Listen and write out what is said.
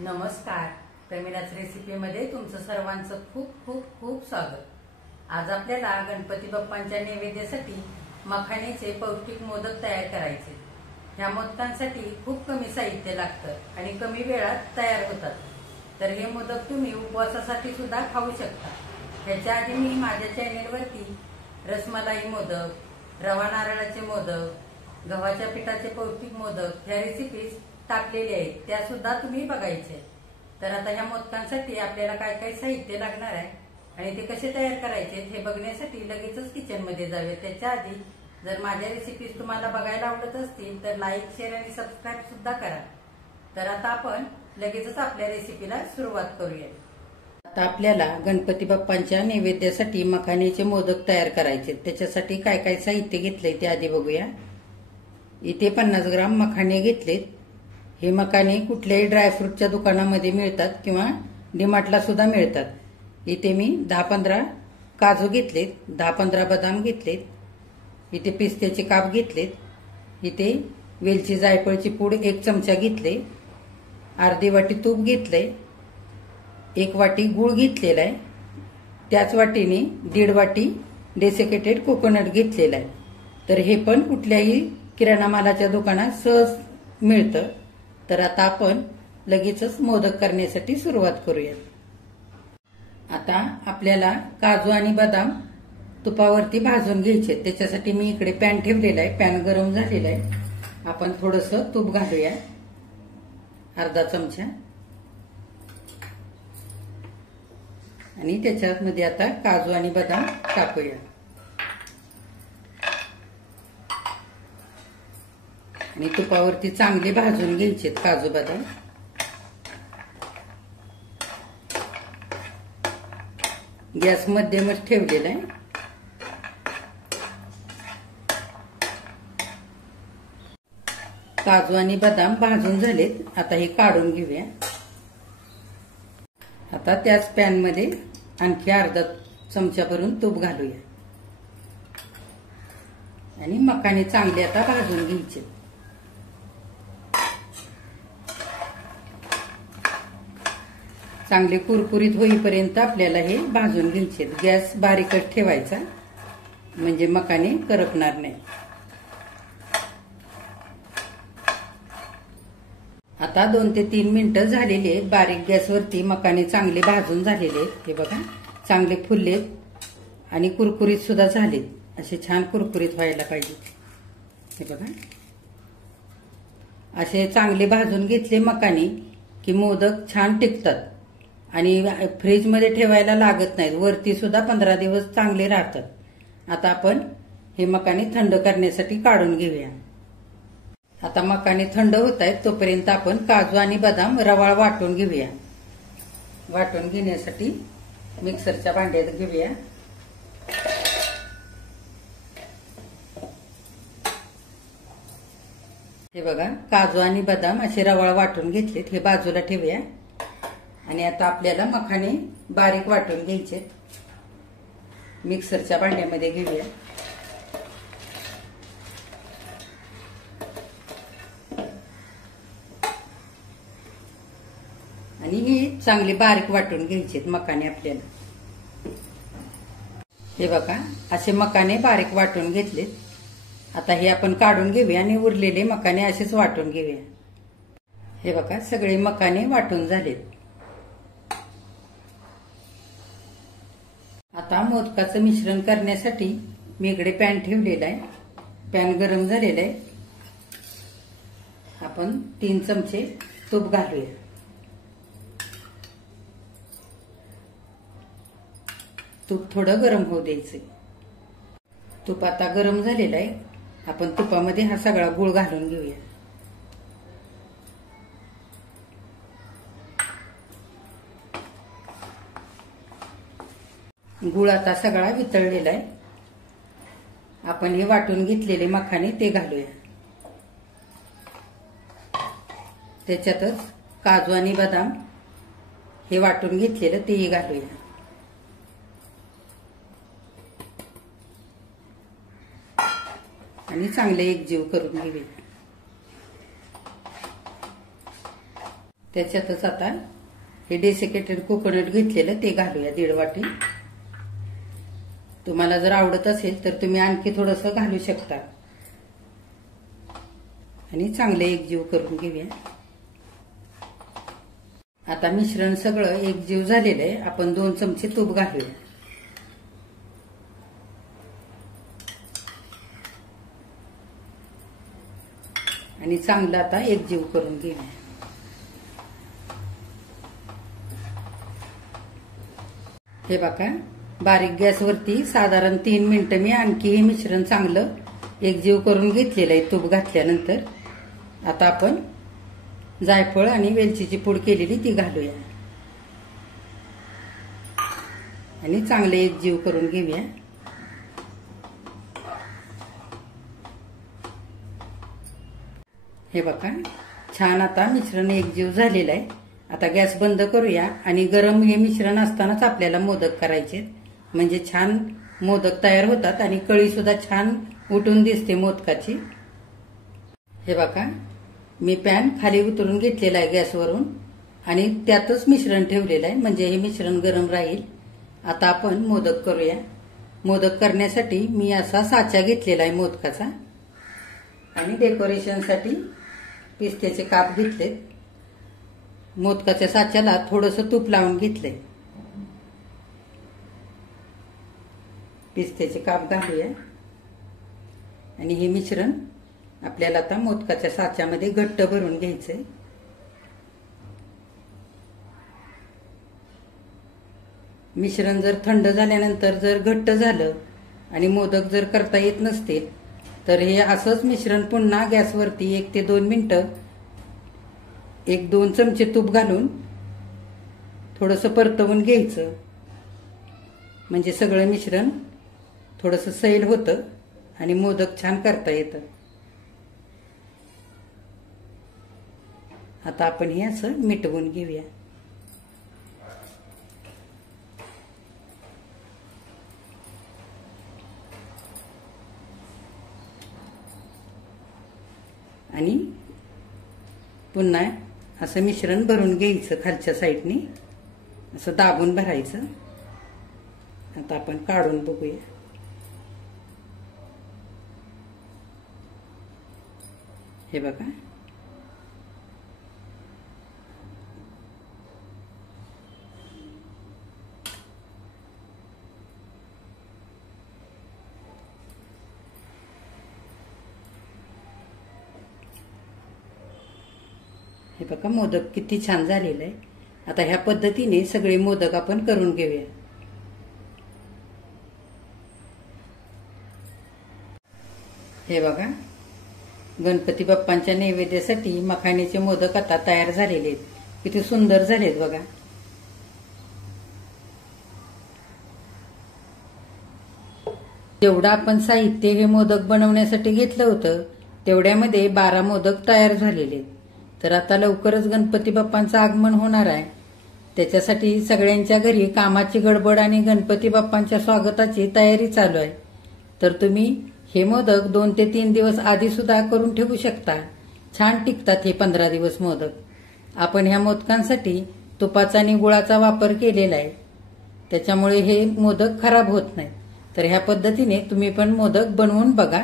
नमस्कार. प्रमिलाच रेसिपीमध्ये तुमचं सर्वांचं खूप खूप खूप स्वागत. आज आपल्याला गणपती बाप्पांच्या नैवेद्यासाठी मखाण्याचे पौष्टिक मोदक तयार करायचे. ह्या मोदकांसाठी खूप कमी साहित्य लागतं आणि कमी वेळात तयार होतात. तर हे मोदक तुम्ही उपवासासाठी सुद्धा खाऊ शकता. ह्याच्या आधी मी माझ्या चॅनेलवरती रसमलाई मोदक, रवा नारळाचे मोदक, गव्हाच्या पिठाचे पौष्टिक मोदक ह्या रेसिपीज टाकलेले आहेत, त्या सुद्धा तुम्ही बघायचे. तर आता ह्या मोदकांसाठी आपल्याला काय काय साहित्य लागणार आहे आणि ते कसे तयार करायचे हे बघण्यासाठी लगेचच किचन मध्ये जाऊया. त्याच्या आधी जर माझ्या रेसिपीज तुम्हाला बघायला आवडत असतील तर लाईक, शेअर आणि सबस्क्राईब सुद्धा करा. तर आता आपण लगेचच आपल्या रेसिपीला सुरुवात करूया. आता आपल्याला गणपती बाप्पांच्या नैवेद्यासाठी मखाण्याचे मोदक तयार करायचे. त्याच्यासाठी काय काय साहित्य घेतलंय ते आधी बघूया. इथे 50 ग्राम मखाणे घेतलेत. हे मखाणे कुठल्याही ड्रायफ्रूटच्या दुकानामध्ये मिळतात किंवा डीमार्टला सुद्धा मिळतात. इथे मी 10-15 काजू घेतलेत, 10-15 बदाम घेतलेत. इथे पिस्त्याचे काप घेतलेत. इथे वेलची जायफळची पूड 1 चमचा घेतले. अर्धी वाटी तूप घेतलंय. 1 वाटी गूळ घेतलेला आहे. त्याच वाटीने 1.5 वाटी डेसिकेटेड कोकोनट घेतलेला आहे. तर हे पण कुठल्याही किराणा मालाच्या दुकानात सहज मिळतं. तर आता आपण लगेचच मोदक करण्यासाठी सुरुवात करूया. आता आपल्याला काजू आणि बदाम तुपावरती भाजून घ्यायचे. त्याच्यासाठी मी इकडे पॅन ठेवलेला आहे. पॅन गरम झालेला आहे. आपण थोडंसं तूप घालूया, अर्धा चमचा. आणि त्याच्यामध्ये आता काजू आणि बदाम टाकूया. आणि तुपावरती चांगले भाजून घ्यायचे काजू बदाम. गॅस मध्यमच ठेवलेला आहे. काजू आणि बदाम भाजून झालेत. आता हे काढून घेऊया. आता त्याच पॅन मध्ये आणखी अर्धा चमचा भरून तूप घालूया आणि मखाणे चांगले आता भाजून घ्यायचे. चांगले कुरकुरीत होईपर्यंत आपल्याला हे भाजून घ्यायचे. गॅस बारीकच ठेवायचा म्हणजे मखाणे करपणार नाही. आता 2 ते 3 मिनिटं झालेले आहेत. बारीक गॅसवरती मखाणे चांगले भाजून झालेले आहेत. हे बघा, चांगले फुललेत आणि कुरकुरीत सुद्धा झालेत. असे छान कुरकुरीत व्हायला पाहिजे. हे बघा, असे चांगले भाजून घेतले मखाणे की मोदक छान टिकतात आणि फ्रीज मध्ये ठेवायला लागत नाहीत. वरती सुद्धा 15 दिवस चांगले राहतात. आता आपण हे मखाणे थंड करण्यासाठी काढून घेऊया. आता मखाणे थंड होत आहेत तोपर्यंत आपण काजू आणि बदाम रवाळ वाटून घेऊया. वाटून घेण्यासाठी मिक्सरच्या भांड्यात घेऊया. हे बघा, काजू आणि बदाम असे रवाळ वाटून घेतलेत. हे बाजूला ठेवूया. आणि आता आपल्याला मखाणे बारीक वाटून घ्यायचे. मिक्सरच्या भांड्यामध्ये घेऊया. आणि हे चांगले बारीक वाटून घ्यायचे मखाणे आपल्याला. हे बघा, असे मखाणे बारीक वाटून घेतलेत. आता हे आपण काढून घेऊया आणि उरलेले मखाणे असेच वाटून घेऊया. हे बघा, सगळे मखाणे वाटून झालेत. आता मोदकाचं मिश्रण करण्यासाठी मी इकडे पॅन ठेवलेला आहे. पॅन गरम झालेला आहे. आपण 3 चमचे तूप घालूया. तूप थोडं गरम होऊ द्यायचं. तूप आता गरम झालेलं आहे. आपण तुपामध्ये हा सगळा गूळ घालून घेऊया. गूळ आता सगळा वितळलेला आहे. आपण हे वाटून घेतलेले मखाणे ते घालूया. त्याच्यातच काजू आणि बदाम हे वाटून घेतलेलं तेही घालूया. आणि चांगले एकजीव करून घेऊया. त्याच्यातच आता हे डेसिकेटेड कोकोनट घेतलेलं ते घालूया 1.5 वाटी. तुम्हाला जर आवडत असेल तर तुम्ही आणखी थोडंसं घालू शकता. आणि चांगले एकजीव करून घेऊया. आता मिश्रण सगळं एकजीव झालेलं आहे. आपण 2 चमचे तूप घालूया. आणि चांगलं आता एकजीव करून घेऊया. हे बघा, बारीक गॅसवरती साधारण 3 मिनिटं मी आणखी हे मिश्रण चांगलं एकजीव करून घेतलेलं आहे तूप घातल्यानंतर. आता आपण जायफळ आणि वेलचीची पूड केलेली ती घालूया आणि चांगले एकजीव करून घेऊया. हे बघा, छान आता मिश्रण एकजीव झालेलं आहे. आता गॅस बंद करूया आणि गरम हे मिश्रण असतानाच आपल्याला मोदक करायचे, म्हणजे छान मोदक तयार होतात आणि कळी सुद्धा छान उठून दिसते मोदकाची. हे बघा, मी पॅन खाली उतरून घेतलेला आहे गॅसवरून आणि त्यातच मिश्रण ठेवलेलं आहे, म्हणजे हे मिश्रण गरम राहील. आता आपण मोदक करूया. मोदक करण्यासाठी मी असा साचा घेतलेला आहे मोदकाचा आणि डेकोरेशनसाठी पिस्त्याचे काप घेतलेत. मोदकाच्या साच्याला थोडंसं तूप लावून घेतलंय. पिस्त्याचे काप घालूया आणि हे मिश्रण आपल्याला आता मोदकाच्या साच्यामध्ये घट्ट भरून घ्यायचंय. मिश्रण जर थंड झाल्यानंतर जर घट्ट झालं आणि मोदक जर करता येत नसतील तर हे असंच मिश्रण पुन्हा गॅसवरती 1 ते 2 मिनिटं 1-2 चमचे तूप घालून थोडंसं परतवून घ्यायचं, म्हणजे सगळं मिश्रण थोडंसं सैल होतं आणि मोदक छान करता येतं. आता आपण हे असं मिटवून घेऊया. आणि पुन्हा असं मिश्रण भरून घ्यायचं खालच्या साईडनी, असं दाबून भरायचं. आता आपण काढून बघूया. हे बघा, हे बघा मोदक किती छान झालेलं आहे. आता ह्या पद्धतीने सगळे मोदक आपण करून घेऊया. हे बघा, गणपती बाप्पांच्या नैवेद्यासाठी मखाण्याचे मोदक आता तयार झालेले आहेत. किती सुंदर झालेत बघा. जेवढं आपण साहित्य हे मोदक बनवण्यासाठी घेतलं होतं तेवढ्यामध्ये 12 मोदक तयार झालेले आहेत. तर आता लवकरच गणपती बाप्पांचं आगमन होणार आहे. त्याच्यासाठी सगळ्यांच्या घरी कामाची गडबड आणि गणपती बाप्पांच्या स्वागताची तयारी चालू आहे. तर तुम्ही हे मोदक 2 ते 3 दिवस आधी सुद्धा करून ठेवू शकता. छान टिकतात हे 15 दिवस मोदक. आपण ह्या मोदकांसाठी तुपाचा आणि गुळाचा वापर केलेला आहे, त्याच्यामुळे हे मोदक खराब होत नाहीत. तर ह्या पद्धतीने तुम्ही पण मोदक बनवून बघा.